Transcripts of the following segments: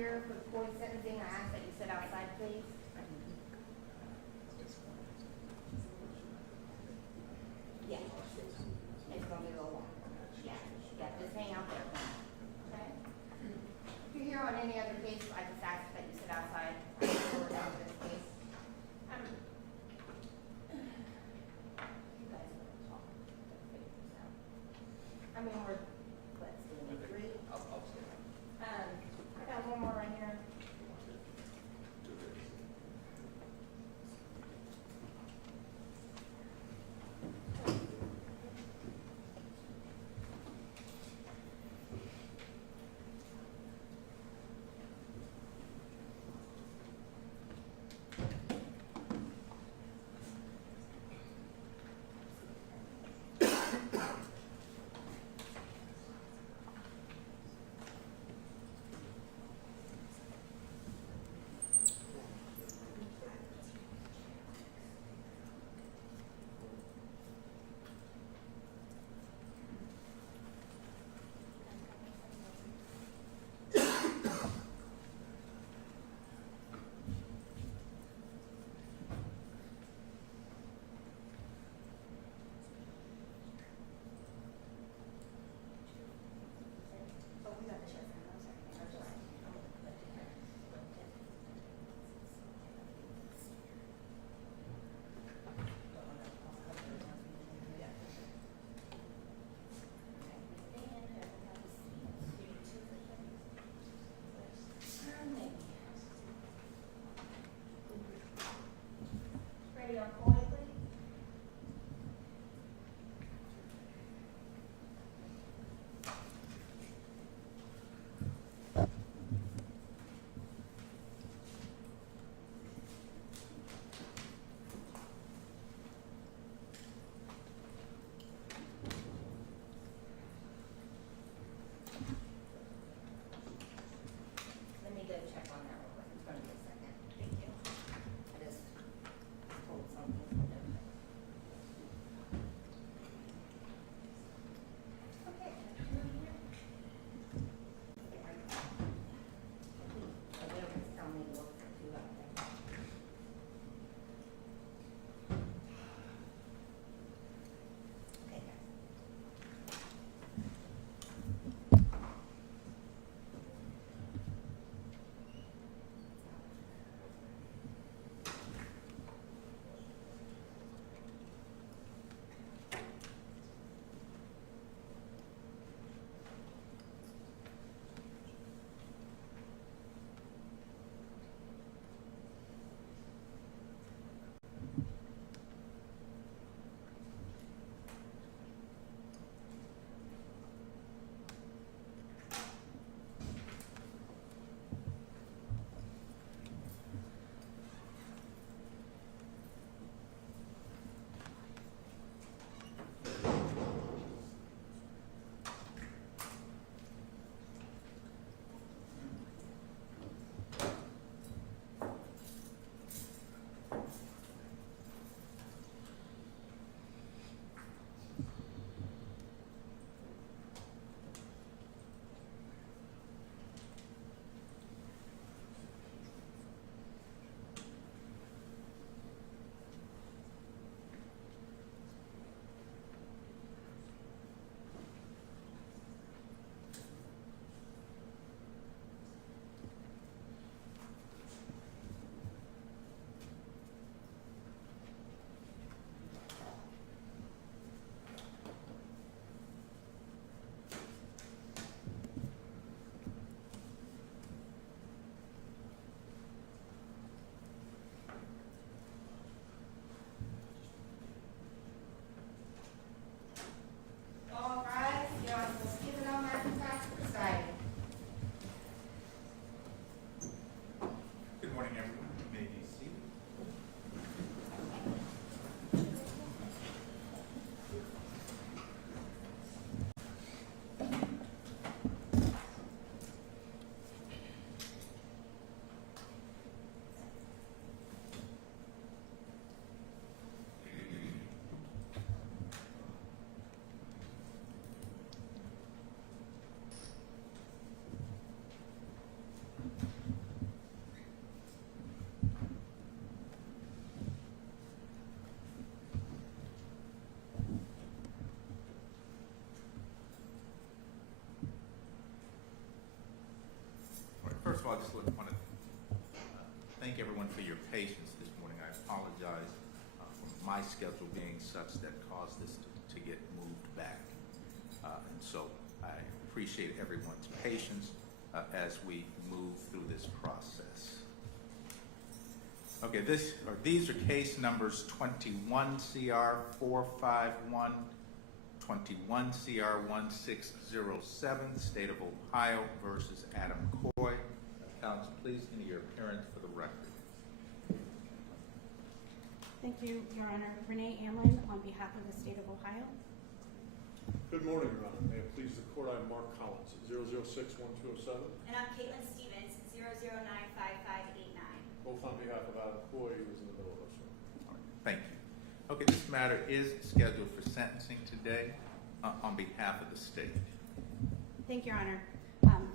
here for court sentencing. I ask that you sit outside, please. Yeah. It's gonna be a little long. Yeah, just hang out there. Okay? If you're here on any other case, I just ask that you sit outside. I don't know where down this case. You guys want to talk. Figure this out. I mean, let's do it. 3. I'll stay. I got one more right here. all, I just want to thank everyone for your patience this morning. I apologize for my schedule being such that caused this to get moved back. And so I appreciate everyone's patience as we move through this process. Okay, these are case numbers 21 CR 451, 21 CR 1607, State of Ohio versus Adam Coy. Counsel, please enter your appearance for the record. Thank you, Your Honor. Renee Amlin on behalf of the State of Ohio. Good morning, Your Honor. May it please the court, I'm Mark Collins, 006-1207. And I'm Caitlin Stevens, 0095589. Both on behalf of Adam Coy, who is in the middle of us. All right, thank you. Okay, this matter is scheduled for sentencing today on behalf of the state. Thank you, Your Honor.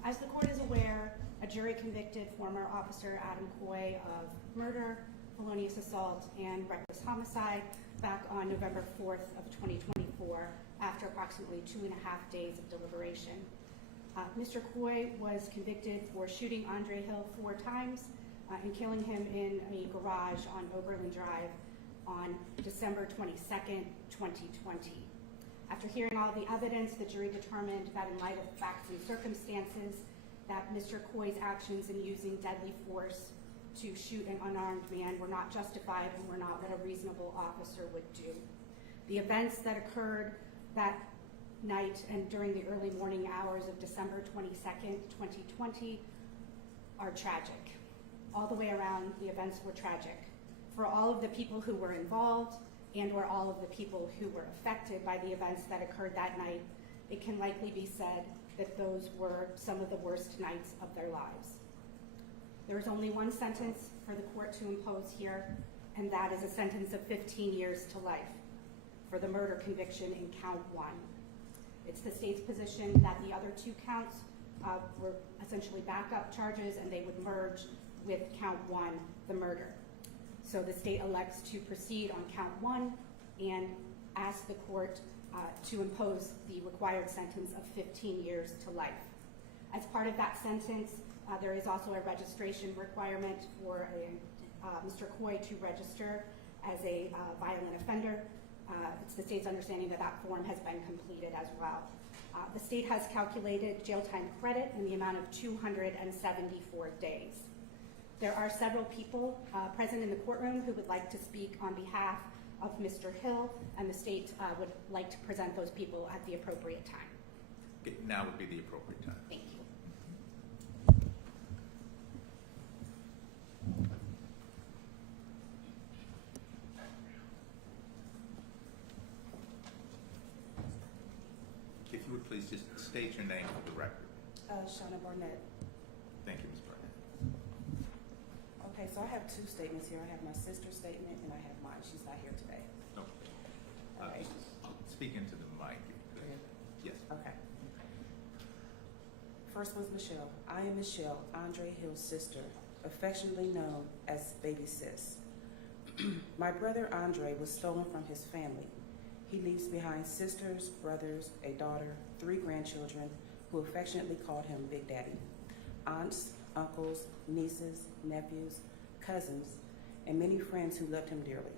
As the court is aware, a jury convicted former officer Adam Coy of murder, felonious assault, and reckless homicide back on November 4th of 2024 after approximately 2.5 days of deliberation. Mr. Coy was convicted for shooting Andre Hill 4 times and killing him in a garage on Oberlin Drive on December 22nd, 2020. After hearing all the evidence, the jury determined that in light of facts and circumstances, that Mr. Coy's actions in using deadly force to shoot an unarmed man were not justified and were not what a reasonable officer would do. The events that occurred that night and during the early morning hours of December 22nd, 2020 are tragic. All the way around, the events were tragic. For all of the people who were involved and or all of the people who were affected by the events that occurred that night, it can likely be said that those were some of the worst nights of their lives. There is only one sentence for the court to impose here, and that is a sentence of 15 years to life for the murder conviction in count 1. It's the state's position that the other 2 counts were essentially backup charges and they would merge with count 1, the murder. So the state elects to proceed on count 1 and ask the court to impose the required sentence of 15 years to life. As part of that sentence, there is also a registration requirement for Mr. Coy to register as a violent offender. It's the state's understanding that that form has been completed as well. The state has calculated jail time credit in the amount of 274 days. There are several people present in the courtroom who would like to speak on behalf of Mr. Hill, and the state would like to present those people at the appropriate time. Okay, now would be the appropriate time. Thank you. If you would please just state your name for the record. Shauna Barnett. Thank you, Ms. Barnett. Okay, so I have 2 statements here. I have my sister's statement and I have mine. She's not here today. Okay. Okay. Just speak into the mic if you could. Yes. Okay. First one's Michelle. I am Michelle, Andre Hill's sister, affectionately known as Baby Sis. My brother Andre was stolen from his family. He leaves behind sisters, brothers, a daughter, 3 grandchildren who affectionately called him Big Daddy, aunts, uncles, nieces, nephews, cousins, and many friends who loved him dearly.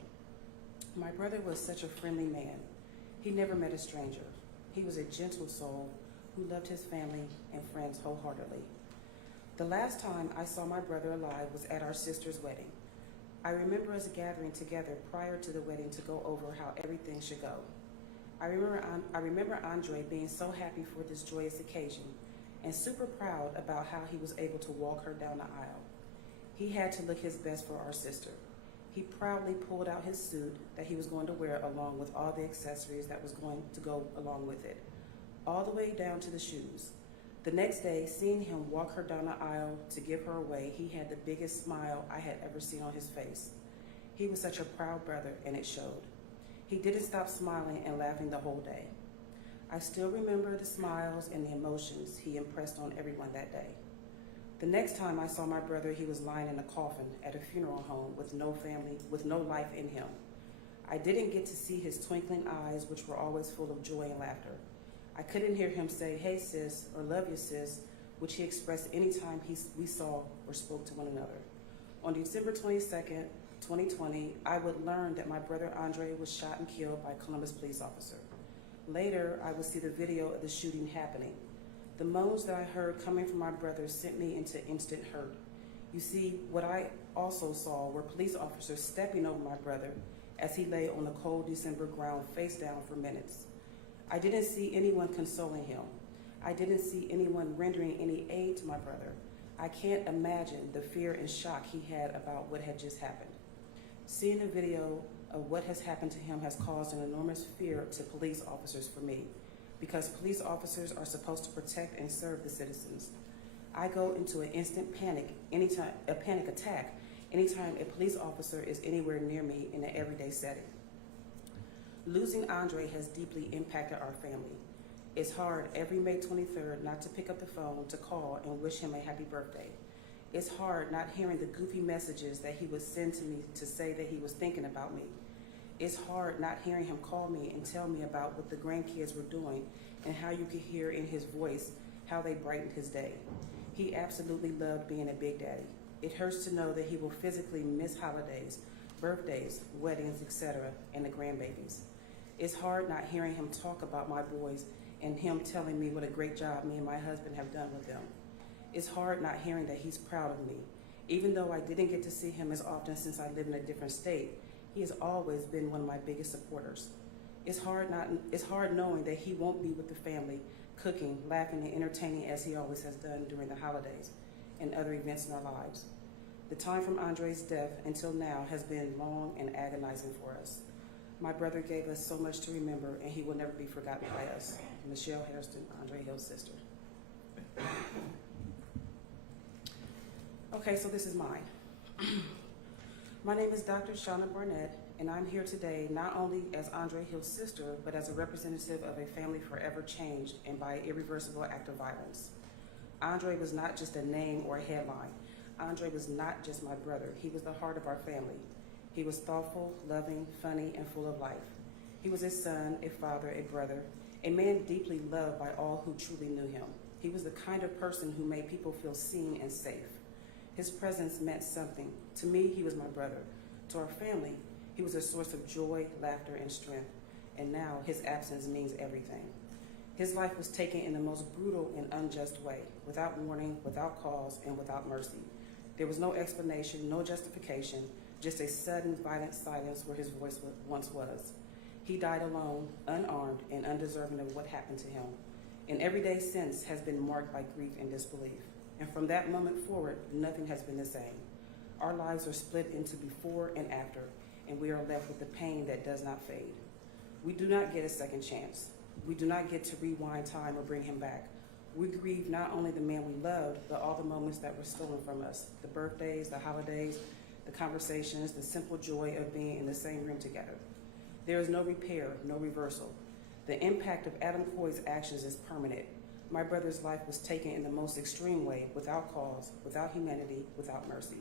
My brother was such a friendly man. He never met a stranger. He was a gentle soul who loved his family and friends wholeheartedly. The last time I saw my brother alive was at our sister's wedding. I remember us gathering together prior to the wedding to go over how everything should go. I remember Andre being so happy for this joyous occasion and super proud about how he was able to walk her down the aisle. He had to look his best for our sister. He proudly pulled out his suit that he was going to wear along with all the accessories that was going to go along with it, all the way down to the shoes. The next day, seeing him walk her down the aisle to give her away, he had the biggest smile I had ever seen on his face. He was such a proud brother, and it showed. He didn't stop smiling and laughing the whole day. I still remember the smiles and the emotions he impressed on everyone that day. The next time I saw my brother, he was lying in a coffin at a funeral home with no family, with no life in him. I didn't get to see his twinkling eyes, which were always full of joy and laughter. I couldn't hear him say, "Hey sis," or "Love you sis," which he expressed any time we saw or spoke to one another. On December 22nd, 2020, I would learn that my brother Andre was shot and killed by a Columbus police officer. Later, I would see the video of the shooting happening. The moans that I heard coming from my brother sent me into instant hurt. You see, what I also saw were police officers stepping over my brother as he lay on the cold December ground face down for minutes. I didn't see anyone consoling him. I didn't see anyone rendering any aid to my brother. I can't imagine the fear and shock he had about what had just happened. Seeing the video of what has happened to him has caused an enormous fear to police officers for me, because police officers are supposed to protect and serve the citizens. I go into an instant panic attack anytime a police officer is anywhere near me in an everyday setting. Losing Andre has deeply impacted our family. It's hard every May 23rd not to pick up the phone to call and wish him a happy birthday. It's hard not hearing the goofy messages that he would send to me to say that he was thinking about me. It's hard not hearing him call me and tell me about what the grandkids were doing and how you could hear in his voice how they brightened his day. He absolutely loved being a big daddy. It hurts to know that he will physically miss holidays, birthdays, weddings, etc., and the grandbabies. It's hard not hearing him talk about my boys and him telling me what a great job me and my husband have done with them. It's hard not hearing that he's proud of me. Even though I didn't get to see him as often since I live in a different state, he has always been one of my biggest supporters. It's hard knowing that he won't be with the family, cooking, laughing, and entertaining as he always has done during the holidays and other events in our lives. The time from Andre's death until now has been long and agonizing for us. My brother gave us so much to remember, and he will never be forgotten by us. Michelle Hairston, Andre Hill's sister. Okay, so this is mine. My name is Dr. Shauna Barnett, and I'm here today not only as Andre Hill's sister, but as a representative of a family forever changed and by an irreversible act of violence. Andre was not just a name or a headline. Andre was not just my brother. He was the heart of our family. He was thoughtful, loving, funny, and full of life. He was a son, a father, a brother, a man deeply loved by all who truly knew him. He was the kind of person who made people feel seen and safe. His presence meant something. To me, he was my brother. To our family, he was a source of joy, laughter, and strength. And now his absence means everything. His life was taken in the most brutal and unjust way, without warning, without cause, and without mercy. There was no explanation, no justification, just a sudden violent silence where his voice once was. He died alone, unarmed, and undeserving of what happened to him. And every day since has been marked by grief and disbelief. And from that moment forward, nothing has been the same. Our lives are split into before and after, and we are left with the pain that does not fade. We do not get a second chance. We do not get to rewind time or bring him back. We grieve not only the man we loved, but all the moments that were stolen from us, the birthdays, the holidays, the conversations, the simple joy of being in the same room together. There is no repair, no reversal. The impact of Adam Coy's actions is permanent. My brother's life was taken in the most extreme way, without cause, without humanity, without mercy.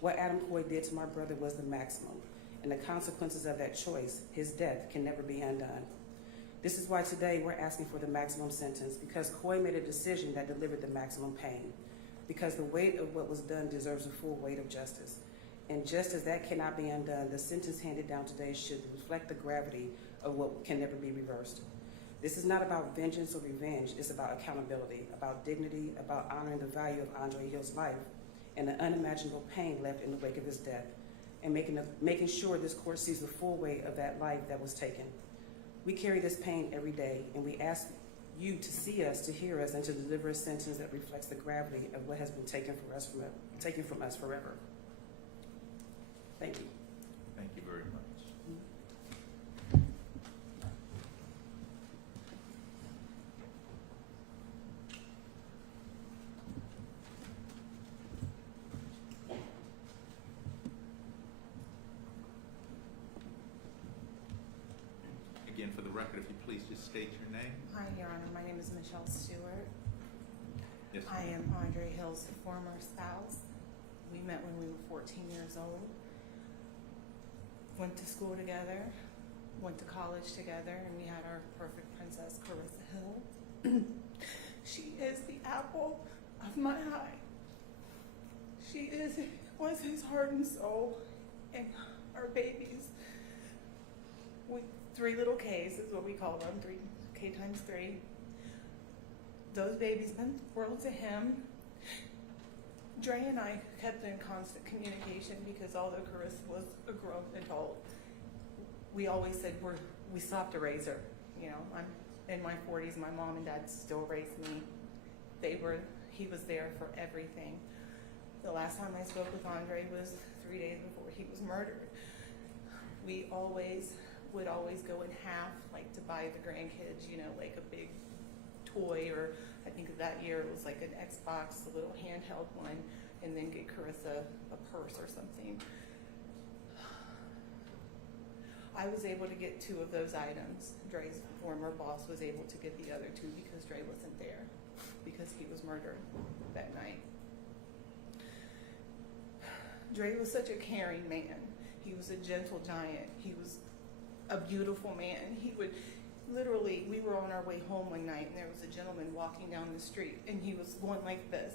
What Adam Coy did to my brother was the maximum, and the consequences of that choice, his death, can never be undone. This is why today we're asking for the maximum sentence, because Coy made a decision that delivered the maximum pain, because the weight of what was done deserves the full weight of justice. And just as that cannot be undone, the sentence handed down today should reflect the gravity of what can never be reversed. This is not about vengeance or revenge. It's about accountability, about dignity, about honoring the value of Andre Hill's life and the unimaginable pain left in the wake of his death, and making sure this court sees the full weight of that life that was taken. We carry this pain every day, and we ask you to see us, to hear us, and to deliver a sentence that reflects the gravity of what has been taken from us forever. Thank you. Thank you very much. Again, for the record, if you please just state your name. Hi, Your Honor. My name is Michelle Stewart. Yes, I am Andre Hill's former spouse. We met when we were 14 years old. Went to school together, went to college together, and we had our perfect princess, Carissa Hill. She is the apple of my eye. She was his heart and soul, and our babies, with 3 little K's is what we call them, 3K times 3. Those babies meant the world to him. Dre and I kept in constant communication because although Carissa was a grown adult, we always said we still have to raise her. You know, I'm in my 40s, my mom and dad still raised me. He was there for everything. The last time I spoke with Andre was 3 days before he was murdered. We would always go in half, like to buy the grandkids, you know, like a big toy, or I think that year it was like an Xbox, the little handheld one, and then get Carissa a purse or something. I was able to get 2 of those items. Dre's former boss was able to get the other 2 because Dre wasn't there, because he was murdered that night. Dre was such a caring man. He was a gentle giant. He was a beautiful man. He would literally, we were on our way home one night and there was a gentleman walking down the street and he was going like this.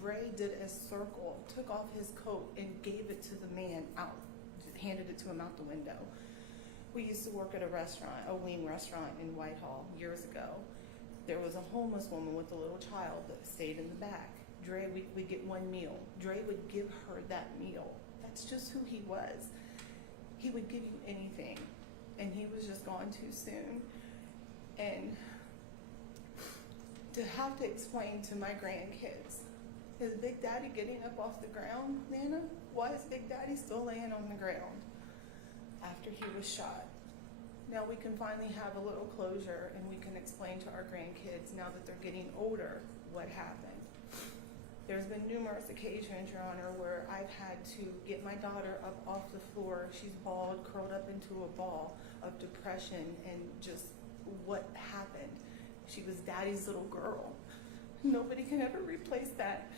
Dre did a circle, took off his coat and gave it to the man out, handed it to him out the window. We used to work at a restaurant, a wing restaurant in Whitehall years ago. There was a homeless woman with a little child that stayed in the back. Dre, we'd get 1 meal. Dre would give her that meal. That's just who he was. He would give you anything. And he was just gone too soon. And to have to explain to my grandkids, is Big Daddy getting up off the ground, Nana? Why is Big Daddy still laying on the ground after he was shot? Now we can finally have a little closure and we can explain to our grandkids, now that they're getting older, what happened. There's been numerous occasions, Your Honor, where I've had to get my daughter up off the floor. She's balled, curled up into a ball of depression and just what happened. She was Daddy's little girl. Nobody can ever replace that.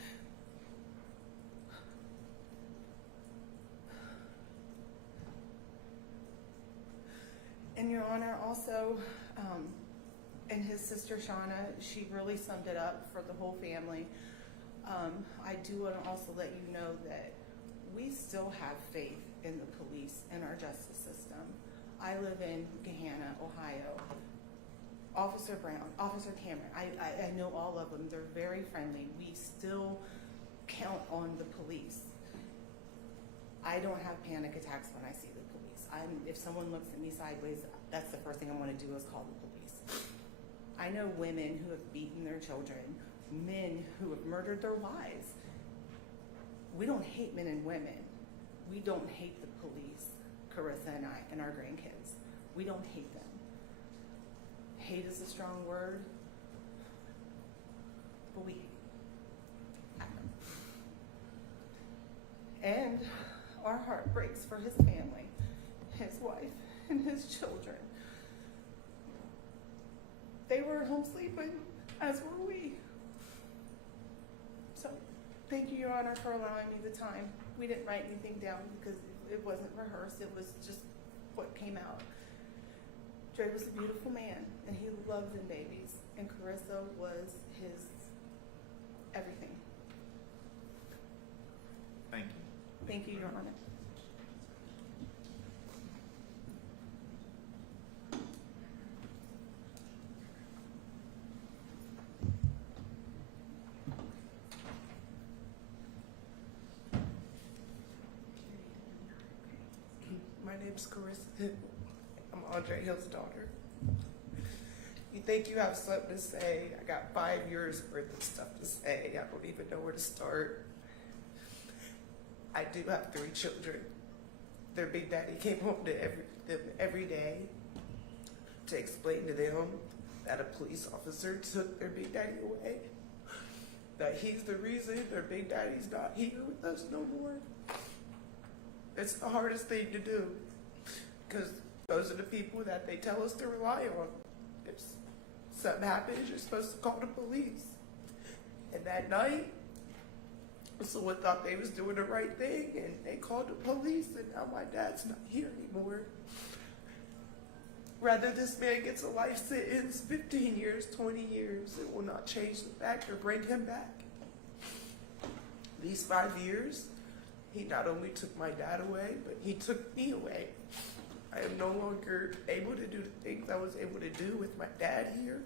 And Your Honor, also, and his sister Shauna, she really summed it up for the whole family. I do want to also let you know that we still have faith in the police and our justice system. I live in Gahanna, Ohio. Officer Brown, Officer Cameron, I know all of them. They're very friendly. We still count on the police. I don't have panic attacks when I see the police. If someone looks at me sideways, that's the first thing I want to do is call the police. I know women who have beaten their children, men who have murdered their wives. We don't hate men and women. We don't hate the police, Carissa and I, and our grandkids. We don't hate them. Hate is a strong word, but we hate them. And our heart breaks for his family, his wife, and his children. They were at home sleeping, as were we. So, thank you, Your Honor, for allowing me the time. We didn't write anything down because it wasn't rehearsed. It was just what came out. Dre was a beautiful man, and he loved them babies, and Carissa was his everything. Thank you. Thank you, Your Honor. My name's Carissa. I'm Andre Hill's daughter. You think you have something to say? I got 5 years worth of stuff to say. I don't even know where to start. I do have 3 children. Their Big Daddy came home to them every day to explain to them that a police officer took their Big Daddy away, that he's the reason their Big Daddy's not here with us no more. It's the hardest thing to do because those are the people that they tell us to rely on. If something happens, you're supposed to call the police. And that night, someone thought they was doing the right thing and they called the police, and now my dad's not here anymore. Rather this man gets a life sentence, 15 years, 20 years, it will not change the fact or bring him back. these 5 years, he not only took my dad away, but he took me away. I am no longer able to do the things I was able to do with my dad here.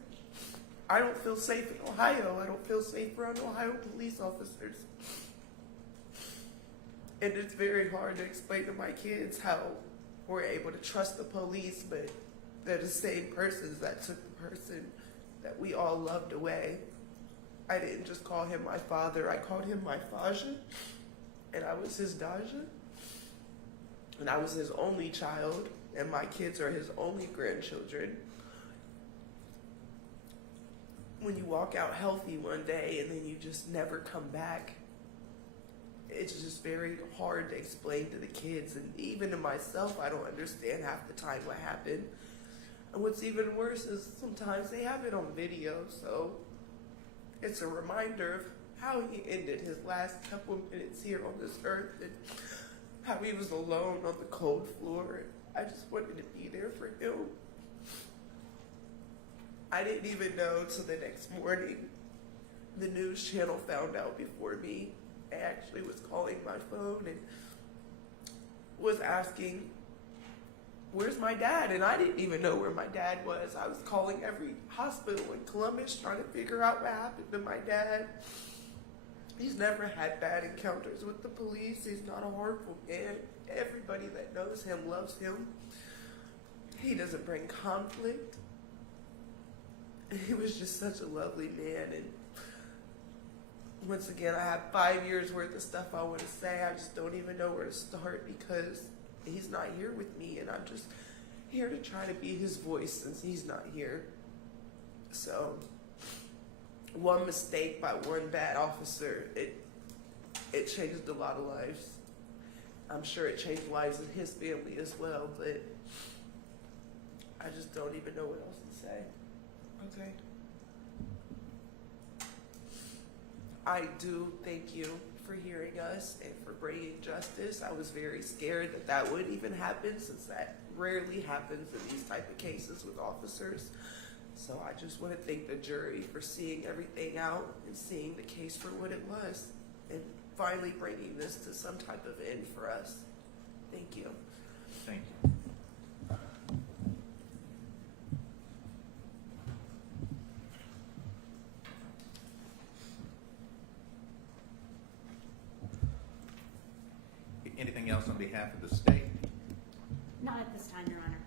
I don't feel safe in Ohio. I don't feel safe around Ohio police officers. And it's very hard to explain to my kids how we're able to trust the police, but they're the same persons that took the person that we all loved away. I didn't just call him my father, I called him my Faja, and I was his Daja. And I was his only child, and my kids are his only grandchildren. When you walk out healthy one day and then you just never come back, it's just very hard to explain to the kids, and even to myself, I don't understand half the time what happened. And what's even worse is sometimes they have it on video, so it's a reminder of how he ended his last couple minutes here on this earth and how he was alone on the cold floor. I just wanted to be there for him. I didn't even know till the next morning. The news channel found out before me. I actually was calling my phone and was asking, where's my dad? And I didn't even know where my dad was. I was calling every hospital in Columbus trying to figure out what happened to my dad. He's never had bad encounters with the police. He's not a harmful man. Everybody that knows him loves him. He doesn't bring conflict. He was just such a lovely man. And once again, I have 5 years worth of stuff I want to say. I just don't even know where to start because he's not here with me, and I'm just here to try to be his voice since he's not here. So one mistake by one bad officer, it changed a lot of lives. I'm sure it changed lives in his family as well, but I just don't even know what else to say. Okay. I do thank you for hearing us and for bringing justice. I was very scared that that would even happen, since that rarely happens in these type of cases with officers. So I just want to thank the jury for seeing everything out and seeing the case for what it was and finally bringing this to some type of end for us. Thank you. Thank you. Anything else on behalf of the state? Not at this time, Your Honor.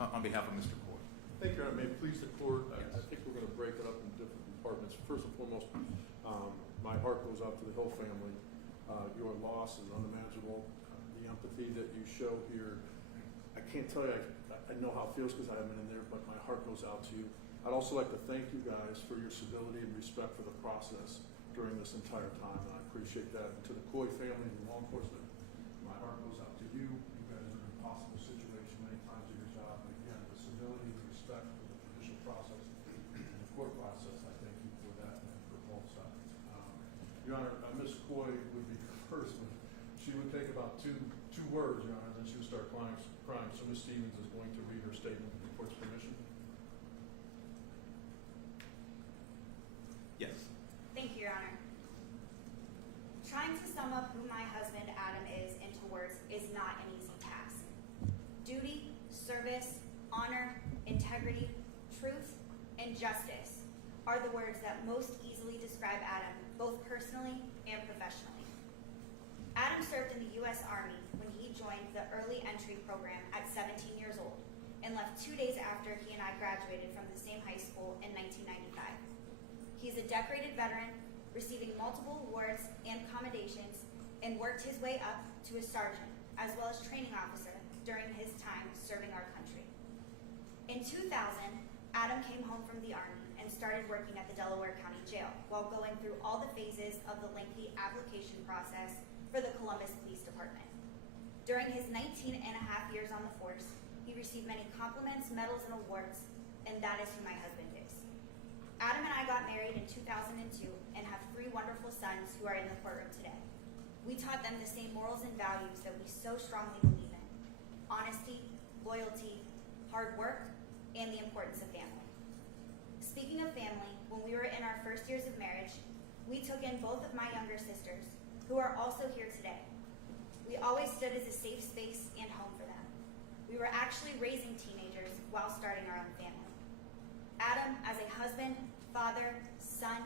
On behalf of Mr. Coy. Thank you, Your Honor. May it please the court, Yes. I think we're going to break it up in different departments. First and foremost, my heart goes out to the Hill family. Your loss is unimaginable. The empathy that you show here, I can't tell you, I know how it feels because I haven't been in there, but my heart goes out to you. I'd also like to thank you guys for your civility and respect for the process during this entire time, and I appreciate that. And to the Coy family and law enforcement, my heart goes out to you. You guys are in an impossible situation many times in your job, but again, the civility and respect for the judicial process and the court process, I thank you for that and for both sides. Your Honor, Ms. Coy would be the first one. She would take about two words, Your Honor, and then she would start crying. So Ms. Stevens is going to read her statement with the court's permission. Yes. Thank you, Your Honor. Trying to sum up who my husband Adam is into words is not an easy task. Duty, service, honor, integrity, truth, and justice are the words that most easily describe Adam, both personally and professionally. Adam served in the U.S. Army when he joined the early entry program at 17 years old and left 2 days after he and I graduated from the same high school in 1995. He's a decorated veteran, receiving multiple awards and commendations, and worked his way up to a sergeant as well as training officer during his time serving our country. In 2000, Adam came home from the Army and started working at the Delaware County Jail while going through all the phases of the lengthy application process for the Columbus Police Department. During his 19 and a half years on the force, he received many compliments, medals, and awards, and that is who my husband is. Adam and I got married in 2002 and have 3 wonderful sons who are in the courtroom today. We taught them the same morals and values that we so strongly believe in: honesty, loyalty, hard work, and the importance of family. Speaking of family, when we were in our first years of marriage, we took in both of my younger sisters, who are also here today. We always stood as a safe space and home for them. We were actually raising teenagers while starting our own family. Adam, as a husband, father, son,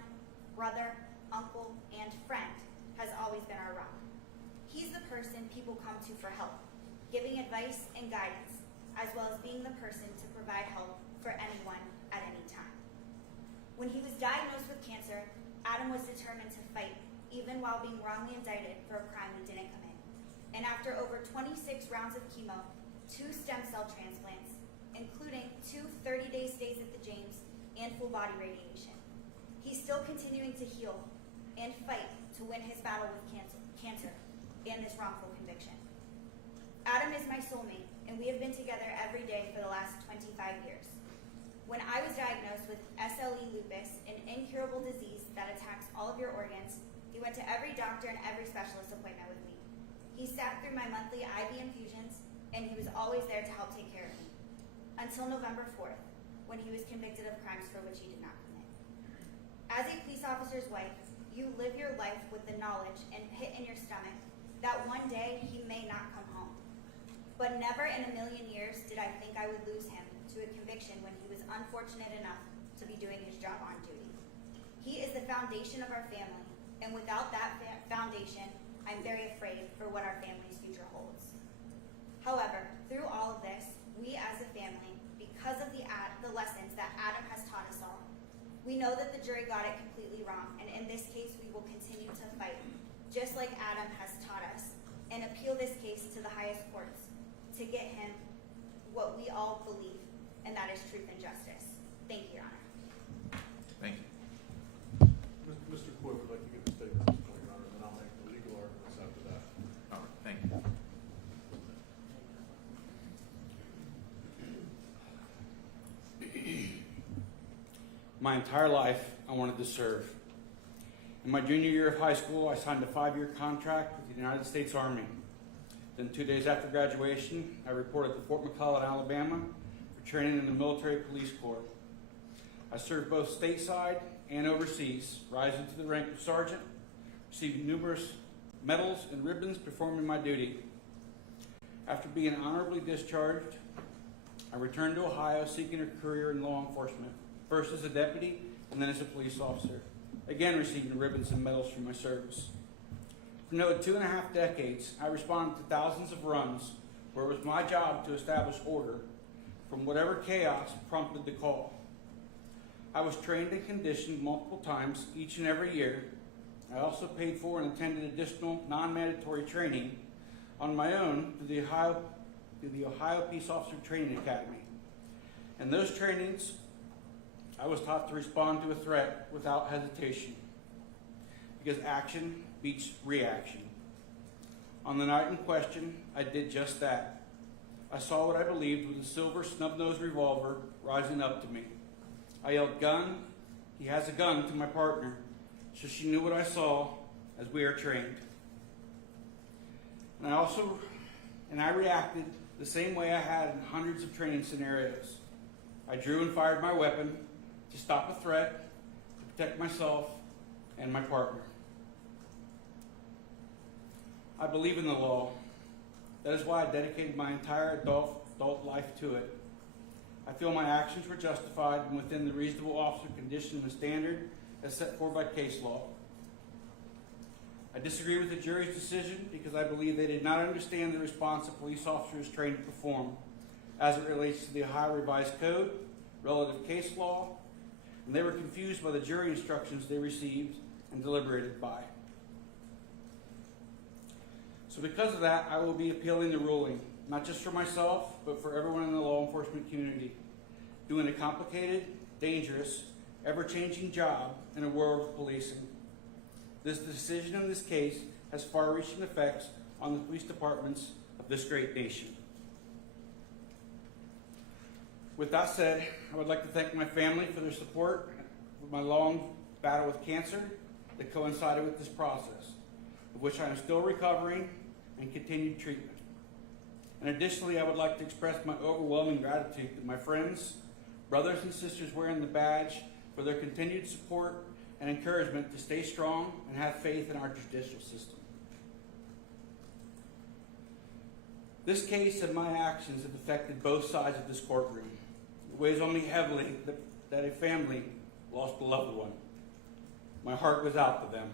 brother, uncle, and friend, has always been our rock. He's the person people come to for help, giving advice and guidance, as well as being the person to provide help for anyone at any time. When he was diagnosed with cancer, Adam was determined to fight, even while being wrongly indicted for a crime he didn't commit. And after over 26 rounds of chemo, 2 stem cell transplants, including 2 30-day stays at the James, and full body radiation, he's still continuing to heal and fight to win his battle with cancer and this wrongful conviction. Adam is my soulmate, and we have been together every day for the last 25 years. When I was diagnosed with SLE lupus, an incurable disease that attacks all of your organs, he went to every doctor and every specialist appointment with me. He sat through my monthly IV infusions, and he was always there to help take care of me. Until November 4th, when he was convicted of crimes for which he did not commit. As a police officer's wife, you live your life with the knowledge and pit in your stomach that one day he may not come home. But never in a million years did I think I would lose him to a conviction when he was unfortunate enough to be doing his job on duty. He is the foundation of our family, and without that foundation, I'm very afraid for what our family's future holds. However, through all of this, we as a family, because of the lessons that Adam has taught us all, we know that the jury got it completely wrong, and in this case, we will continue to fight, just like Adam has taught us, and appeal this case to the highest courts to get him what we all believe, and that is truth and justice. Thank you, Your Honor. Thank you. Mr. Coy would like to give a statement at this point, Your Honor, and then I'll make the legal arguments after that. All right, thank you. My entire life, I wanted to serve. In my junior year of high school, I signed a 5-year contract with the United States Army. Then 2 days after graduation, I reported to Fort McClellan, Alabama, for training in the Military Police Corps. I served both stateside and overseas, rising to the rank of sergeant, receiving numerous medals and ribbons performing my duty. After being honorably discharged, I returned to Ohio seeking a career in law enforcement, first as a deputy and then as a police officer, again receiving ribbons and medals for my service. For nearly 2.5 decades, I responded to thousands of runs where it was my job to establish order from whatever chaos prompted the call. I was trained and conditioned multiple times each and every year. I also paid for and attended additional non-mandatory training on my own through the Ohio Peace Officer Training Academy. In those trainings, I was taught to respond to a threat without hesitation, because action beats reaction. On the night in question, I did just that. I saw what I believed was a silver snub-nosed revolver rising up to me. I yelled, "Gun!" "He has a gun," to my partner, so she knew what I saw, as we are trained. And I reacted the same way I had in hundreds of training scenarios. I drew and fired my weapon to stop a threat, to protect myself and my partner. I believe in the law. That is why I dedicated my entire adult life to it. I feel my actions were justified and within the reasonable officer condition and standard as set forth by case law. I disagree with the jury's decision because I believe they did not understand the response a police officer is trained to perform as it relates to the Ohio Revised Code, relative case law, and they were confused by the jury instructions they received and deliberated by. So because of that, I will be appealing the ruling, not just for myself, but for everyone in the law enforcement community, doing a complicated, dangerous, ever-changing job in a world of policing. This decision in this case has far-reaching effects on the police departments of this great nation. With that said, I would like to thank my family for their support with my long battle with cancer that coincided with this process, of which I am still recovering and continued treatment. And additionally, I would like to express my overwhelming gratitude to my friends, brothers and sisters wearing the badge for their continued support and encouragement to stay strong and have faith in our judicial system. This case and my actions have affected both sides of this courtroom. It weighs on me heavily that a family lost a loved one. My heart goes out to them.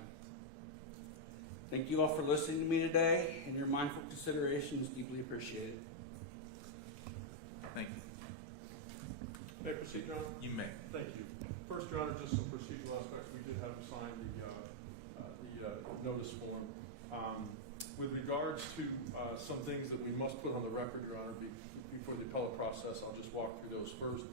Thank you all for listening to me today, and your mindful consideration is deeply appreciated. Thank you. May I proceed, Your Honor? You may. Thank you. First, Your Honor, just some procedural aspects. We did have to sign the notice form. With regards to some things that we must put on the record, Your Honor, before the appellate process, I'll just walk through those first.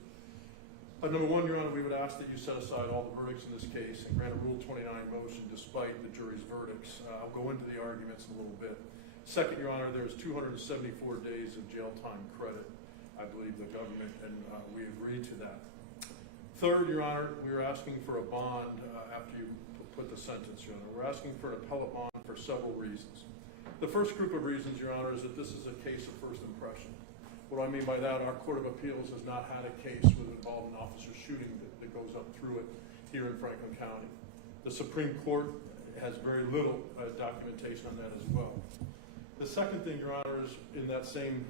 Number one, Your Honor, we would ask that you set aside all the verdicts in this case and grant a Rule 29 motion despite the jury's verdicts. I'll go into the arguments in a little bit. Second, Your Honor, there's 274 days of jail time credit. I believe the government and we agreed to that. Third, Your Honor, we are asking for a bond after you put the sentence, Your Honor. We're asking for an appellate bond for several reasons. The first group of reasons, Your Honor, is that this is a case of first impression. What I mean by that, our Court of Appeals has not had a case with involved an officer shooting that goes up through it here in Franklin County. The Supreme Court has very little documentation on that as well. The second thing, Your Honor, is in that same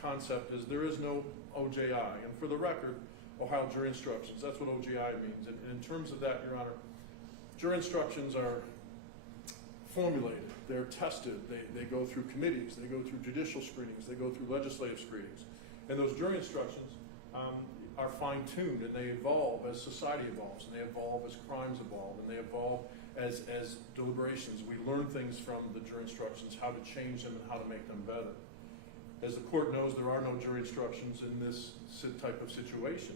concept is there is no OJI. And for the record, Ohio jury instructions, that's what OJI means. And in terms of that, Your Honor, jury instructions are formulated, they're tested, they go through committees, they go through judicial screenings, they go through legislative screenings. And those jury instructions are fine-tuned and they evolve as society evolves, and they evolve as crimes evolve, and they evolve as deliberations. We learn things from the jury instructions, how to change them and how to make them better. As the court knows, there are no jury instructions in this type of situation.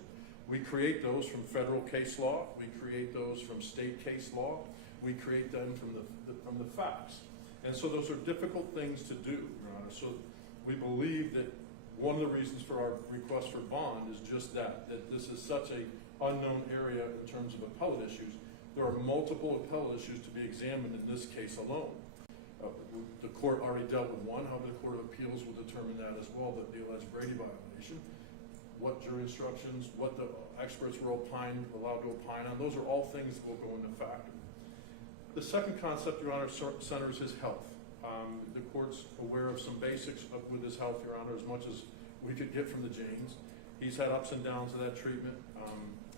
We create those from federal case law, we create those from state case law, we create them from the facts. And so those are difficult things to do, Your Honor. So we believe that one of the reasons for our request for bond is just that this is such an unknown area in terms of appellate issues. There are multiple appellate issues to be examined in this case alone. The court already dealt with one, however the Court of Appeals will determine that as well, that the alleged Brady violation. What jury instructions, what the experts were allowed to opine on, those are all things that will go into factor. The second concept, Your Honor, centers his health. The court's aware of some basics with his health, Your Honor, as much as we could get from the Janes. He's had ups and downs of that treatment.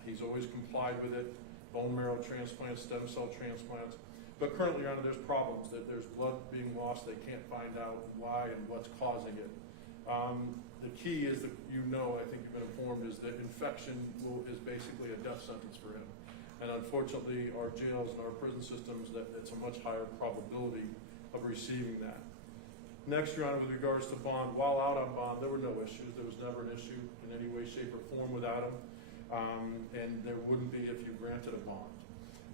He's always complied with it, bone marrow transplants, stem cell transplants. But currently, Your Honor, there's problems, that there's blood being lost, they can't find out why and what's causing it. The key is that I think you've been informed, is that infection is basically a death sentence for him. And unfortunately, our jails and our prison systems, it's a much higher probability of receiving that. Next, Your Honor, with regards to bond, while out on bond, there were no issues. There was never an issue in any way, shape, or form without him. And there wouldn't be if you granted a bond.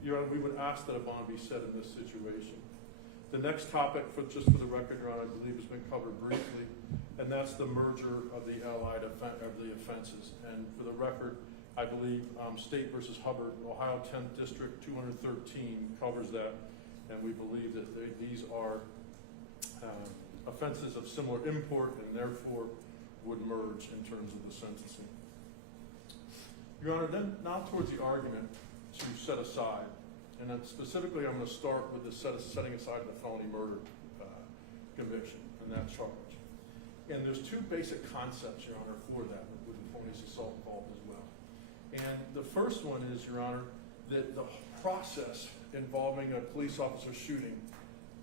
Your Honor, we would ask that a bond be set in this situation. The next topic, just for the record, Your Honor, I believe has been covered briefly, and that's the merger of the allied offenses. And for the record, I believe State versus Hubbard, Ohio 10th District 213 covers that, and we believe that these are offenses of similar import and therefore would merge in terms of the sentencing. Your Honor, then now towards the argument to set aside, and then specifically I'm going to start with the setting aside of the felony murder conviction and that charge. And there's two basic concepts, Your Honor, for that, with the felonious assault involved as well. And the first one is, Your Honor, that the process involving a police officer shooting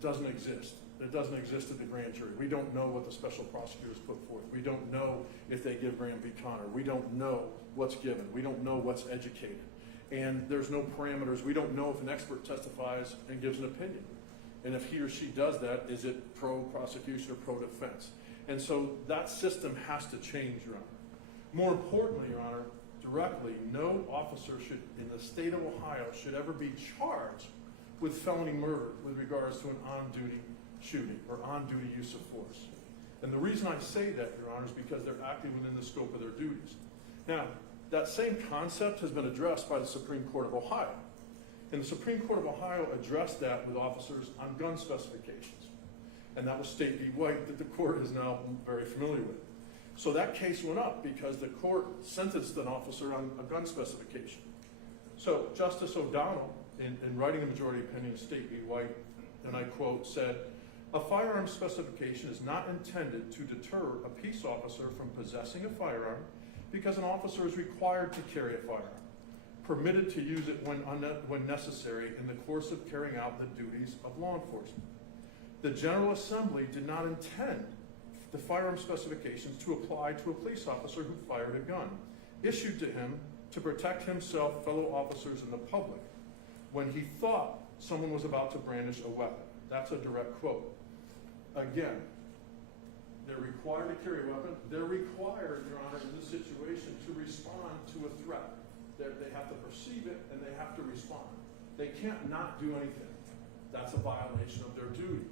doesn't exist. It doesn't exist at the grand jury. We don't know what the special prosecutors put forth. We don't know if they give Graham v. Connor. We don't know what's given. We don't know what's educated. And there's no parameters. We don't know if an expert testifies and gives an opinion. And if he or she does that, is it pro-prosecution or pro-defense? And so that system has to change, Your Honor. More importantly, Your Honor, directly, no officer should, in the state of Ohio, should ever be charged with felony murder with regards to an on-duty shooting or on-duty use of force. And the reason I say that, Your Honor, is because they're acting within the scope of their duties. Now, that same concept has been addressed by the Supreme Court of Ohio. And the Supreme Court of Ohio addressed that with officers on gun specifications. And that was State v. White that the court is now very familiar with. So that case went up because the court sentenced an officer on a gun specification. So Justice O'Donnell in writing a majority opinion, State v. White, and I quote, said, "A firearm specification is not intended to deter a peace officer from possessing a firearm because an officer is required to carry a firearm, permitted to use it when necessary in the course of carrying out the duties of law enforcement. The General Assembly did not intend the firearm specifications to apply to a police officer who fired a gun, issued to him to protect himself, fellow officers, and the public when he thought someone was about to brandish a weapon." That's a direct quote. Again, they're required to carry a weapon. They're required, Your Honor, in this situation to respond to a threat. They have to perceive it and they have to respond. They can't not do anything. That's a violation of their duty.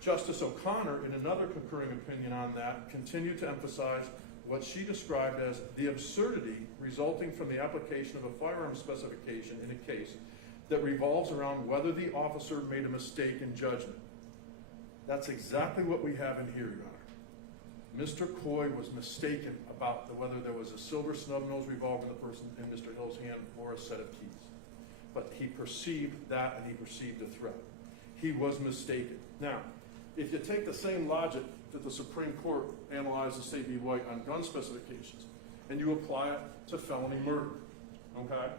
Justice O'Connor, in another concurring opinion on that, continued to emphasize what she described as the absurdity resulting from the application of a firearm specification in a case that revolves around whether the officer made a mistake in judgment. That's exactly what we have in here, Your Honor. Mr. Coy was mistaken about whether there was a silver snub nose revolver in the person in Mr. Hill's hand or a set of keys. But he perceived that and he perceived a threat. He was mistaken. Now, if you take the same logic that the Supreme Court analyzed the State v. White on gun specifications and you apply it to felony murder, okay?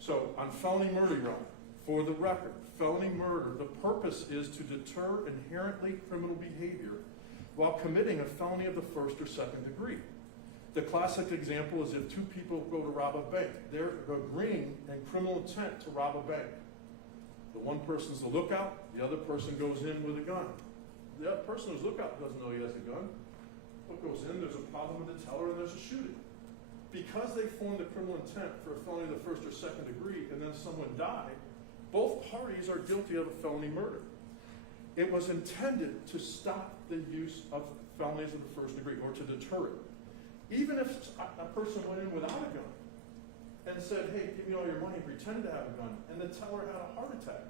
So on felony murder, Your Honor, for the record, felony murder, the purpose is to deter inherently criminal behavior while committing a felony of the first or second degree. The classic example is if two people go to rob a bank. They're agreeing in criminal intent to rob a bank. The one person's the lookout, the other person goes in with a gun. The other person who's lookout doesn't know he has a gun. What goes in, there's a problem with the teller and there's a shooting. Because they formed the criminal intent for a felony of the first or second degree and then someone died, both parties are guilty of a felony murder. It was intended to stop the use of felonies of the first degree or to deter it. Even if a person went in without a gun and said, "Hey, give me all your money," pretended to have a gun, and the teller had a heart attack,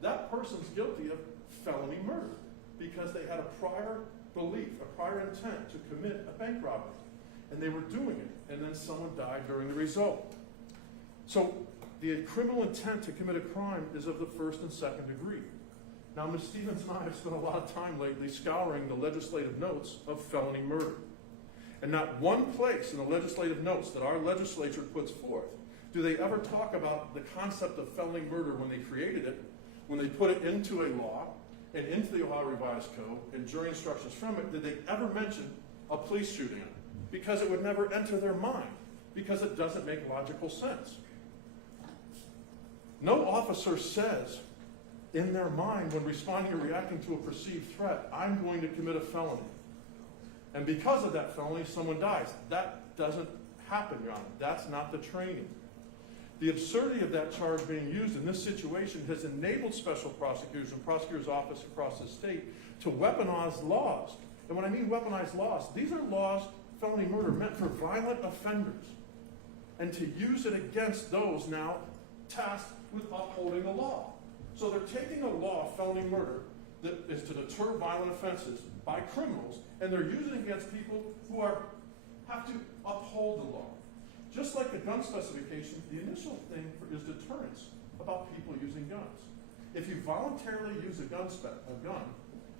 that person's guilty of felony murder because they had a prior belief, a prior intent to commit a bank robbery. And they were doing it, and then someone died during the result. So the criminal intent to commit a crime is of the first and second degree. Now, Ms. Stevens and I have spent a lot of time lately scouring the legislative notes of felony murder. And not one place in the legislative notes that our legislature puts forth do they ever talk about the concept of felony murder when they created it, when they put it into a law and into the Ohio Revised Code and jury instructions from it, did they ever mention a police shooting? Because it would never enter their mind, because it doesn't make logical sense. No officer says in their mind when responding or reacting to a perceived threat, "I'm going to commit a felony. And because of that felony, someone dies." That doesn't happen, Your Honor. That's not the training. The absurdity of that charge being used in this situation has enabled special prosecutors and prosecutors' office across the state to weaponize laws. And when I mean weaponize laws, these are laws, felony murder, meant for violent offenders, and to use it against those now tasked with upholding the law. So they're taking a law, felony murder, that is to deter violent offenses by criminals, and they're using it against people who have to uphold the law. Just like the gun specification, the initial thing is deterrence about people using guns. If you voluntarily use a gun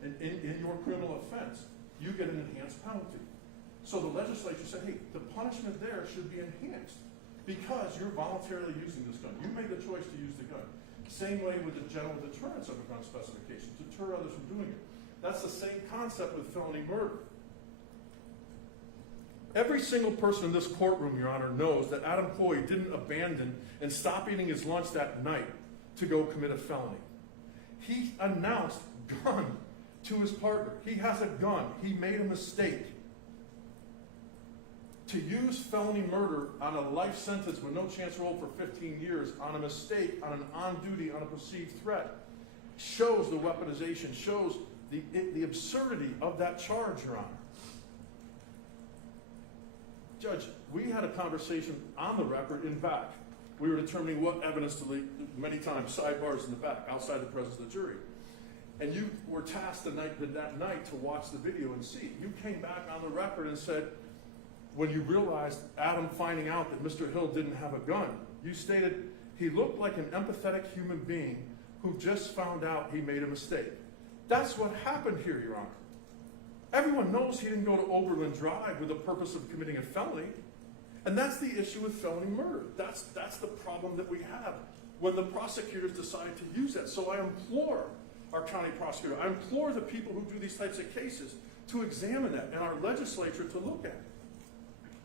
in your criminal offense, you get an enhanced penalty. So the legislature said, hey, the punishment there should be enhanced because you're voluntarily using this gun. You made the choice to use the gun. Same way with the general deterrence of a gun specification, deter others from doing it. That's the same concept with felony murder. Every single person in this courtroom, Your Honor, knows that Adam Coy didn't abandon and stop eating his lunch that night to go commit a felony. He announced gun to his partner. He has a gun. He made a mistake. To use felony murder on a life sentence with no chance roll for 15 years on a mistake, on an on-duty, on a perceived threat, shows the weaponization, shows the absurdity of that charge, Your Honor. Judge, we had a conversation on the record in back. We were determining what evidence to leave, many times sidebars in the back, outside the presence of the jury. And you were tasked that night to watch the video and see. You came back on the record and said, when you realized Adam finding out that Mr. Hill didn't have a gun, you stated, He looked like an empathetic human being who just found out he made a mistake. That's what happened here, Your Honor. Everyone knows he didn't go to Oberlin Drive with the purpose of committing a felony. And that's the issue with felony murder. That's the problem that we have when the prosecutors decide to use that. So I implore our county prosecutor, I implore the people who do these types of cases to examine that and our legislature to look at it.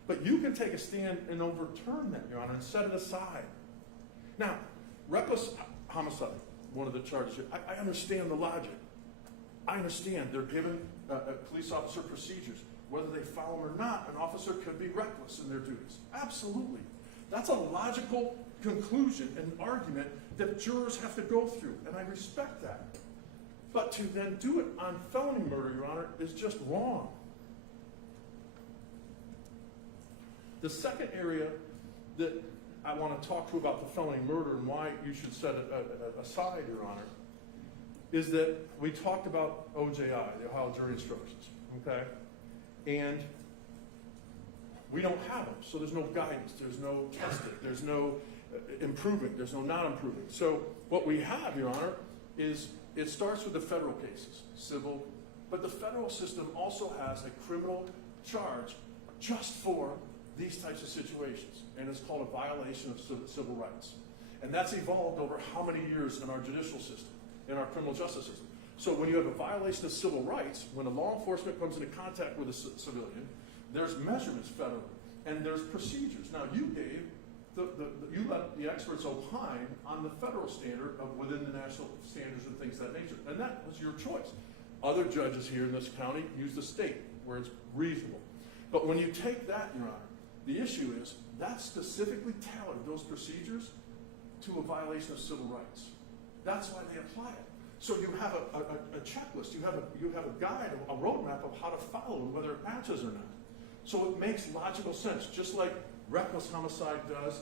But you can take a stand and overturn that, Your Honor, and set it aside. Now, reckless homicide, one of the charges here, I understand the logic. I understand they're given a police officer procedures. Whether they follow them or not, an officer could be reckless in their duties. Absolutely. That's a logical conclusion and argument that jurors have to go through, and I respect that. But to then do it on felony murder, Your Honor, is just wrong. The second area that I want to talk to about the felony murder and why you should set it aside, Your Honor, is that we talked about OJI, the Ohio Jury Instructions, okay? And we don't have them, so there's no guidance, there's no testing, there's no improving, there's no not improving. So what we have, Your Honor, is it starts with the federal cases, civil, but the federal system also has a criminal charge just for these types of situations, and it's called a violation of civil rights. And that's evolved over how many years in our judicial system, in our criminal justice system. So when you have a violation of civil rights, when a law enforcement comes into contact with a civilian, there's measurements federally, and there's procedures. Now you gave, you let the experts opine on the federal standard of within the national standards and things of that nature, and that was your choice. Other judges here in this county use the state, where it's reasonable. But when you take that, Your Honor, the issue is that specifically tailored those procedures to a violation of civil rights. That's why they apply it. So you have a checklist, you have a guide, a roadmap of how to follow and whether it matches or not. So it makes logical sense, just like reckless homicide does,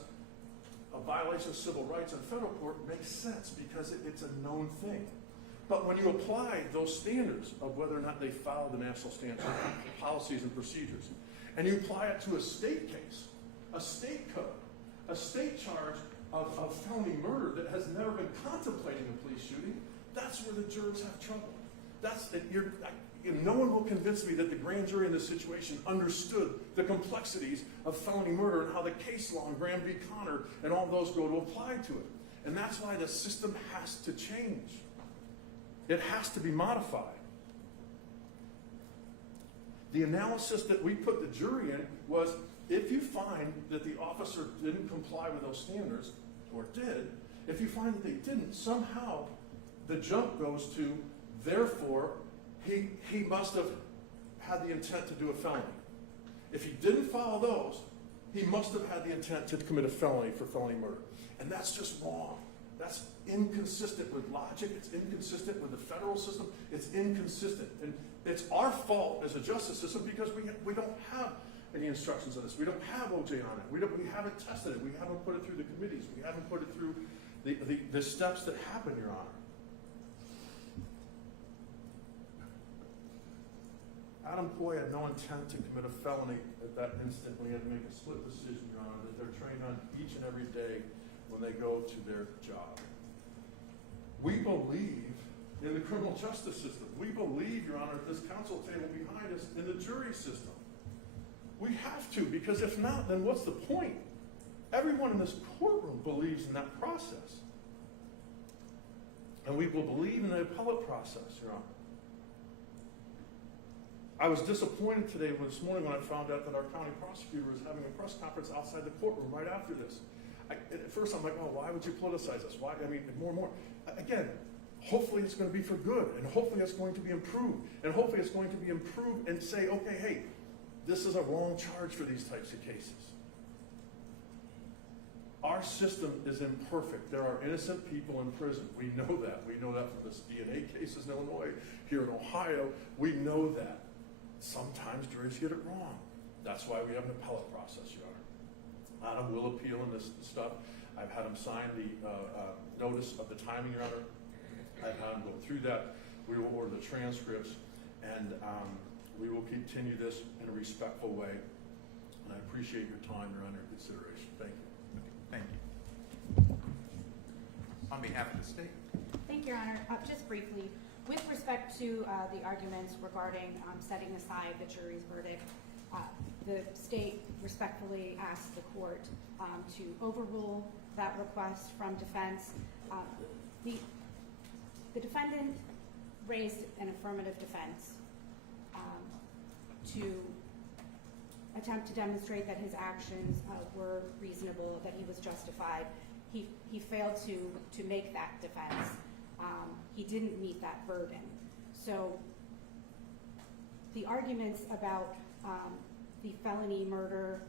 a violation of civil rights in federal court makes sense because it's a known thing. But when you apply those standards of whether or not they follow the national standards, policies and procedures, and you apply it to a state case, a state code, a state charge of felony murder that has never been contemplating a police shooting, that's where the jurors have trouble. No one will convince me that the grand jury in this situation understood the complexities of felony murder and how the case law and Graham v. Connor and all those go to apply to it. And that's why the system has to change. It has to be modified. The analysis that we put the jury in was, if you find that the officer didn't comply with those standards, or did, if you find that they didn't, somehow the jump goes to, therefore, he must have had the intent to do a felony. If he didn't follow those, he must have had the intent to commit a felony for felony murder. And that's just wrong. That's inconsistent with logic. It's inconsistent with the federal system. It's inconsistent. And it's our fault as a justice system because we don't have any instructions on this. We don't have OJ on it. We haven't tested it. We haven't put it through the committees. We haven't put it through the steps that happen, Your Honor. Adam Coy had no intent to commit a felony at that instant when he had to make a split decision, Your Honor, that they're trained on each and every day when they go to their job. We believe in the criminal justice system. We believe, Your Honor, at this council table behind us, in the jury system. We have to, because if not, then what's the point? Everyone in this courtroom believes in that process. And we will believe in the appellate process, Your Honor. I was disappointed this morning when I found out that our county prosecutor was having a press conference outside the courtroom right after this. At first I'm like, oh, why would you politicize this? Why? I mean, more and more. Again, hopefully it's going to be for good, and hopefully it's going to be improved, and hopefully it's going to be improved and say, okay, hey, this is a wrong charge for these types of cases. Our system is imperfect. There are innocent people in prison. We know that. We know that from the DNA cases in Illinois, here in Ohio. We know that. Sometimes juries get it wrong. That's why we have an appellate process, Your Honor. Adam will appeal in this stuff. I've had him sign the notice of the timing, Your Honor. I've had him go through that. We will order the transcripts, and we will continue this in a respectful way. And I appreciate your time, Your Honor, and consideration. Thank you. Thank you. On behalf of the state. Thank you, Your Honor. Just briefly, with respect to the arguments regarding setting aside the jury's verdict, the state respectfully asks the court to overrule that request from defense. The defendant raised an affirmative defense to attempt to demonstrate that his actions were reasonable, that he was justified. He failed to make that defense. He didn't meet that burden. So the arguments about the felony murder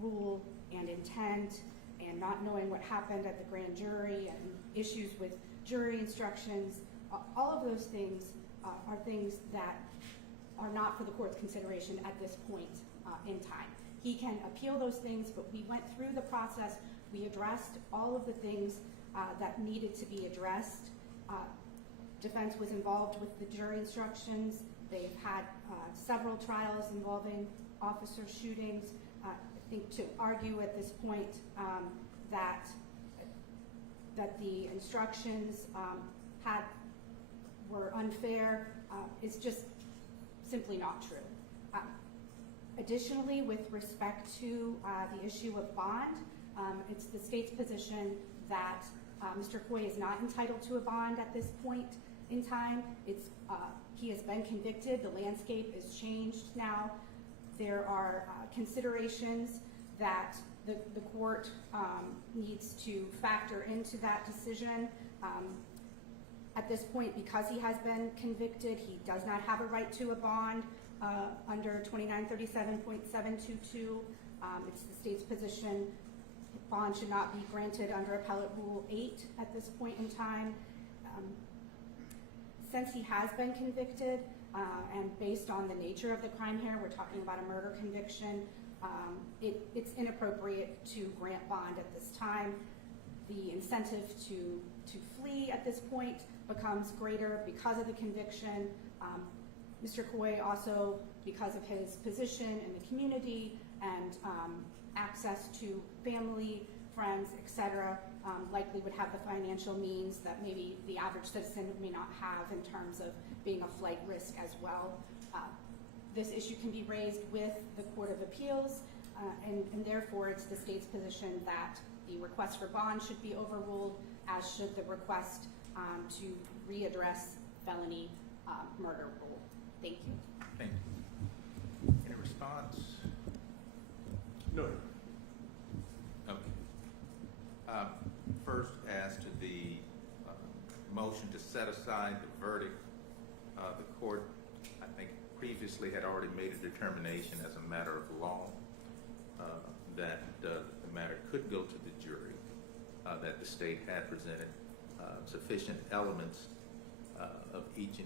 rule and intent and not knowing what happened at the grand jury and issues with jury instructions, all of those things are things that are not for the court's consideration at this point in time. He can appeal those things, but we went through the process. We addressed all of the things that needed to be addressed. Defense was involved with the jury instructions. They've had several trials involving officer shootings. I think to argue at this point that the instructions were unfair is just simply not true. Additionally, with respect to the issue of bond, it's the state's position that Mr. Coy is not entitled to a bond at this point in time. He has been convicted. The landscape is changed now. There are considerations that the court needs to factor into that decision. At this point, because he has been convicted, he does not have a right to a bond under 2937.722. It's the state's position bond should not be granted under Appellate Rule 8 at this point in time. Since he has been convicted, and based on the nature of the crime here, we're talking about a murder conviction, it's inappropriate to grant bond at this time. The incentive to flee at this point becomes greater because of the conviction. Mr. Coy also, because of his position in the community and access to family, friends, etc., likely would have the financial means that maybe the average citizen may not have in terms of being a flight risk as well. This issue can be raised with the Court of Appeals, and therefore it's the state's position that the request for bond should be overruled, as should the request to readdress felony murder rule. Thank you. Thank you. Any response? No. Okay. First, as to the motion to set aside the verdict, the court, I think, previously had already made a determination as a matter of law that the matter could go to the jury, that the state had presented sufficient elements of each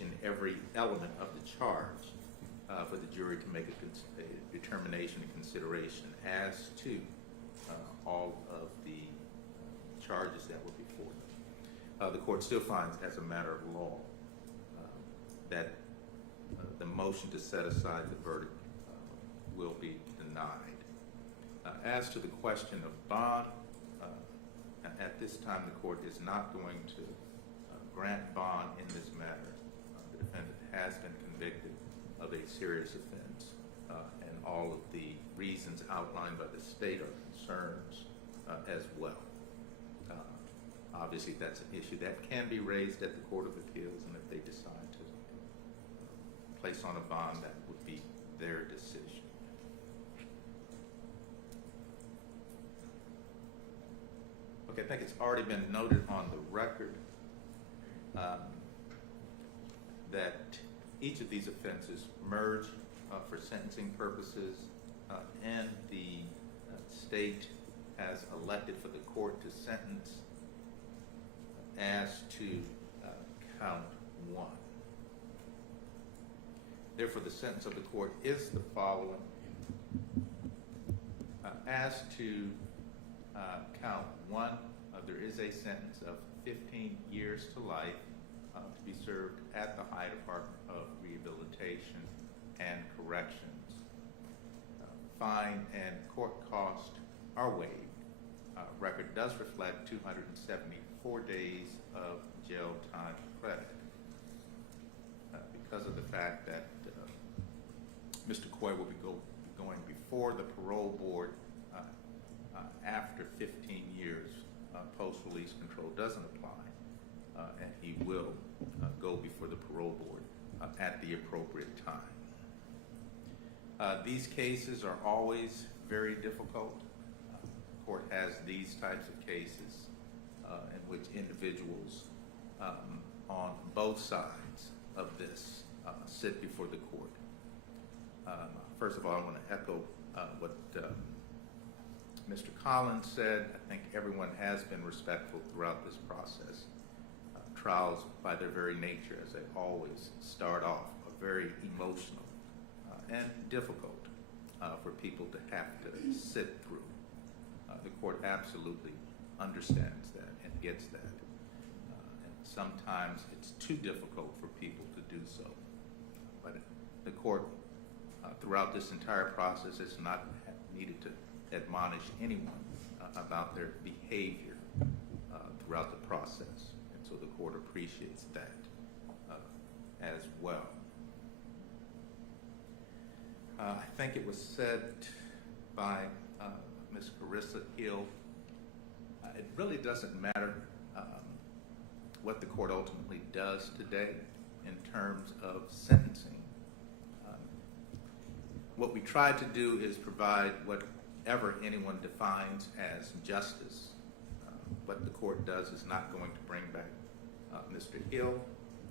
and every element of the charge for the jury to make a determination and consideration as to all of the charges that were before them. The court still finds, as a matter of law, that the motion to set aside the verdict will be denied. As to the question of bond, at this time the court is not going to grant bond in this matter. The defendant has been convicted of a serious offense, and all of the reasons outlined by the state are concerns as well. Obviously, that's an issue that can be raised at the Court of Appeals, and if they decide to place on a bond, that would be their decision. Okay, I think it's already been noted on the record that each of these offenses merge for sentencing purposes, and the state has elected for the court to sentence as to count one. Therefore, the sentence of the court is the following. As to count one, there is a sentence of 15 years to life to be served at the High Department of Rehabilitation and Corrections. Fine and court costs are waived record does reflect 274 days of jail time credit. Because of the fact that Mr. Coy will be going before the parole board after 15 years, post-release control doesn't apply, and he will go before the parole board at the appropriate time. These cases are always very difficult. The court has these types of cases in which individuals on both sides of this sit before the court. First of all, I want to echo what Mr. Collins said. I think everyone has been respectful throughout this process. Trials, by their very nature, as they always start off, are very emotional and difficult for people to have to sit through. The court absolutely understands that and gets that. And sometimes it's too difficult for people to do so. But the court, throughout this entire process, has not needed to admonish anyone about their behavior throughout the process. And so the court appreciates that as well. I think it was said by Ms. Carissa Hill, it really doesn't matter what the court ultimately does today in terms of sentencing. What we try to do is provide whatever anyone defines as justice. What the court does is not going to bring back Mr. Hill.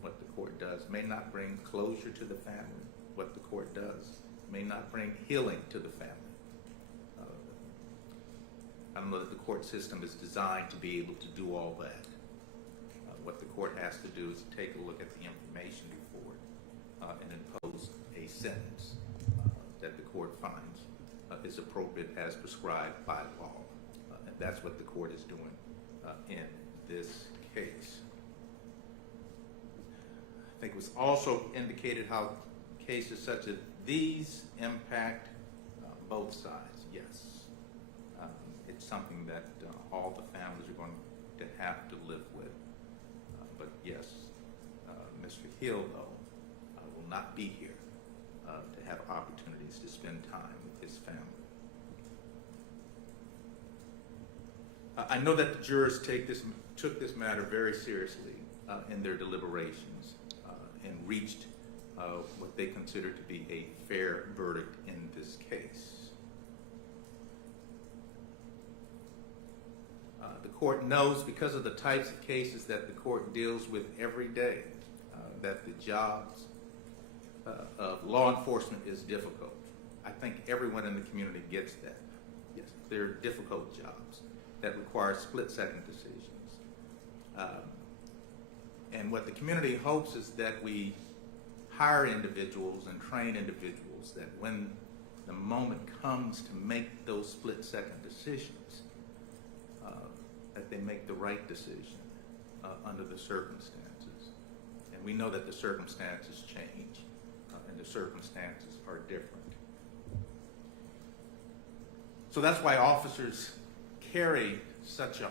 What the court does may not bring closure to the family. What the court does may not bring healing to the family. I don't know that the court system is designed to be able to do all that. What the court has to do is take a look at the information before it and impose a sentence that the court finds is appropriate as prescribed by law. And that's what the court is doing in this case. I think it was also indicated how cases such as these impact both sides. Yes, it's something that all the families are going to have to live with. But yes, Mr. Hill, though, will not be here to have opportunities to spend time with his family. I know that the jurors took this matter very seriously in their deliberations and reached what they consider to be a fair verdict in this case. The court knows, because of the types of cases that the court deals with every day, that the jobs of law enforcement is difficult. I think everyone in the community gets that. Yes, they're difficult jobs that require split-second decisions. And what the community hopes is that we hire individuals and train individuals that when the moment comes to make those split-second decisions, that they make the right decision under the circumstances. And we know that the circumstances change and the circumstances are different. So that's why officers carry such a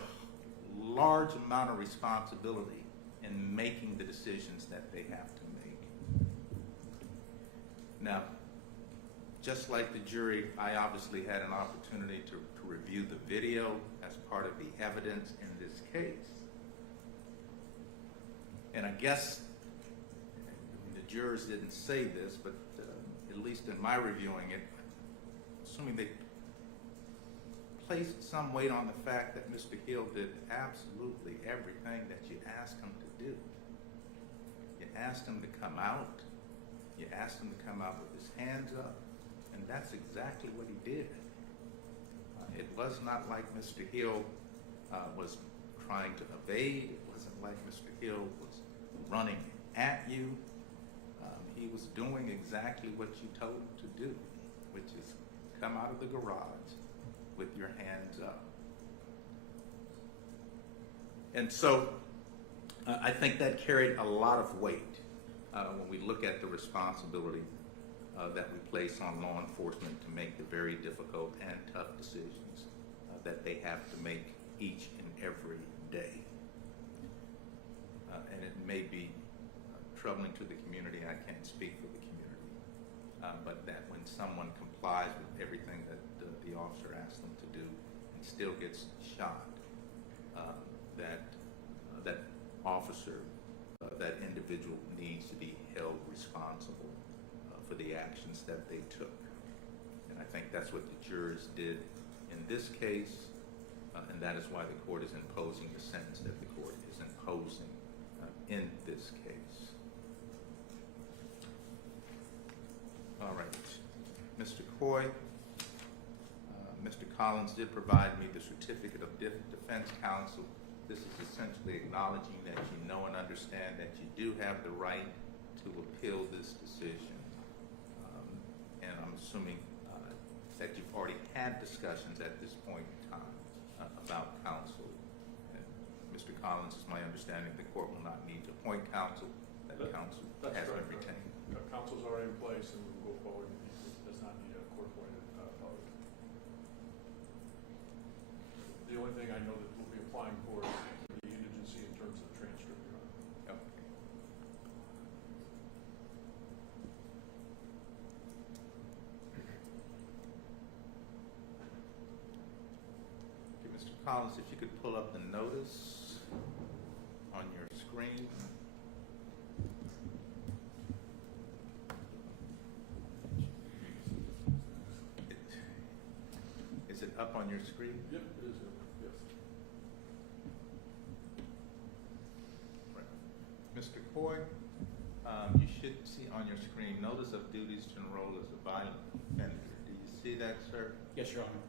large amount of responsibility in making the decisions that they have to make. Now, just like the jury, I obviously had an opportunity to review the video as part of the evidence in this case. And I guess the jurors didn't say this, but at least in my reviewing it, assuming they placed some weight on the fact that Mr. Hill did absolutely everything that you asked him to do. You asked him to come out. You asked him to come out with his hands up. And that's exactly what he did. It was not like Mr. Hill was trying to evade. It wasn't like Mr. Hill was running at you. He was doing exactly what you told him to do, which is come out of the garage with your hands up. And so I think that carried a lot of weight when we look at the responsibility that we place on law enforcement to make the very difficult and tough decisions that they have to make each and every day. And it may be troubling to the community. I can't speak for the community. But that when someone complies with everything that the officer asks them to do and still gets shot, that officer, that individual needs to be held responsible for the actions that they took. And I think that's what the jurors did in this case, and that is why the court is imposing the sentence that the court is imposing in this case. All right, Mr. Coy, Mr. Collins did provide me the certificate of defense counsel. This is essentially acknowledging that you know and understand that you do have the right to appeal this decision. And I'm assuming that you've already had discussions at this point in time about counsel. And Mr. Collins, is my understanding the court will not need to appoint counsel, that counsel has been retained. Counsel's already in place and we will go forward. It does not need a court-appointed public. The only thing I know that we'll be applying for is the indigency in terms of transcript, Your Honor. Yep. Okay, Mr. Collins, if you could pull up the notice on your screen. Is it up on your screen? Yep, it is, yes. Right. Mr. Coy, you should see on your screen notice of duties to enroll as a violent offender. Do you see that, sir? Yes, Your Honor.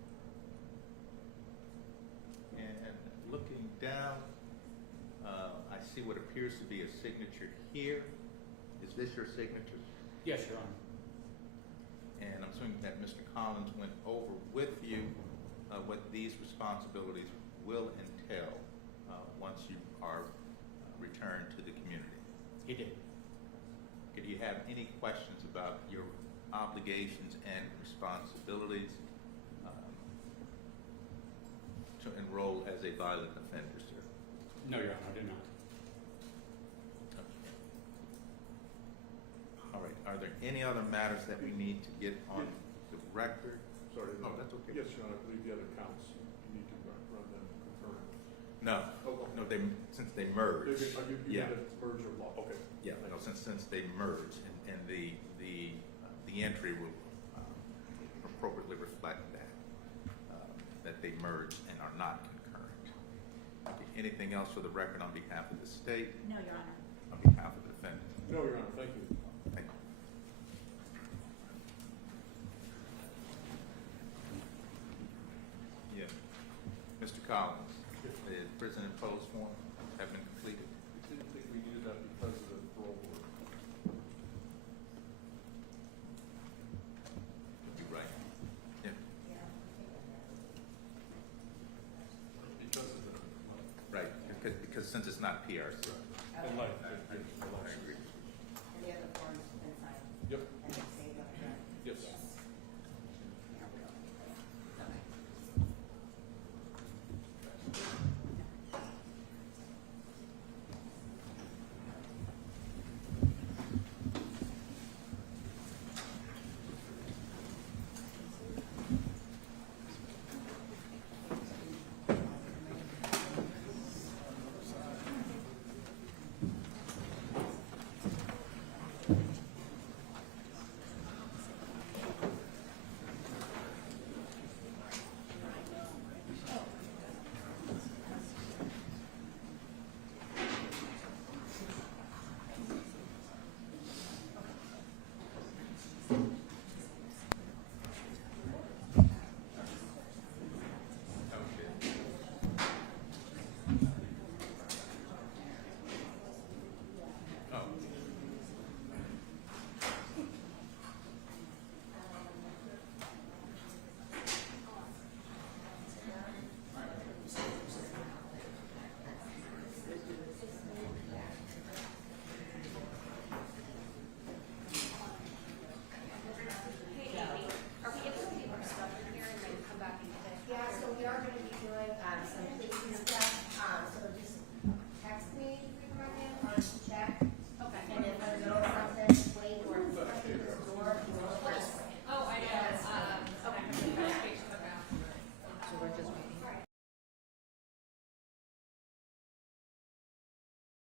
And looking down, I see what appears to be a signature here. Is this your signature? Yes, Your Honor. And I'm assuming that Mr. Collins went over with you what these responsibilities will entail once you are returned to the community. He did. Do you have any questions about your obligations and responsibilities to enroll as a violent offender, sir? No, Your Honor, I did not. All right. Are there any other matters that we need to get on the record? Sorry. Oh, that's okay. Yes, Your Honor, I believe the other counts, you need to run them concurrent. No. Oh, No, since they merged. You Yeah. did a merger of law, okay. Yeah, no, since they merged, and the entry will appropriately reflect that they merged and are not concurrent. Okay, anything else for the record on behalf of the state, No, Your Honor. on behalf of the defendant? No, Your Honor, thank you. Thank you. Yeah. Mr. Collins, the prison imposed form have been completed? I didn't think we needed that because of the parole board. You're right. Yeah. Because of the, Right, because since it's not PRC. and like,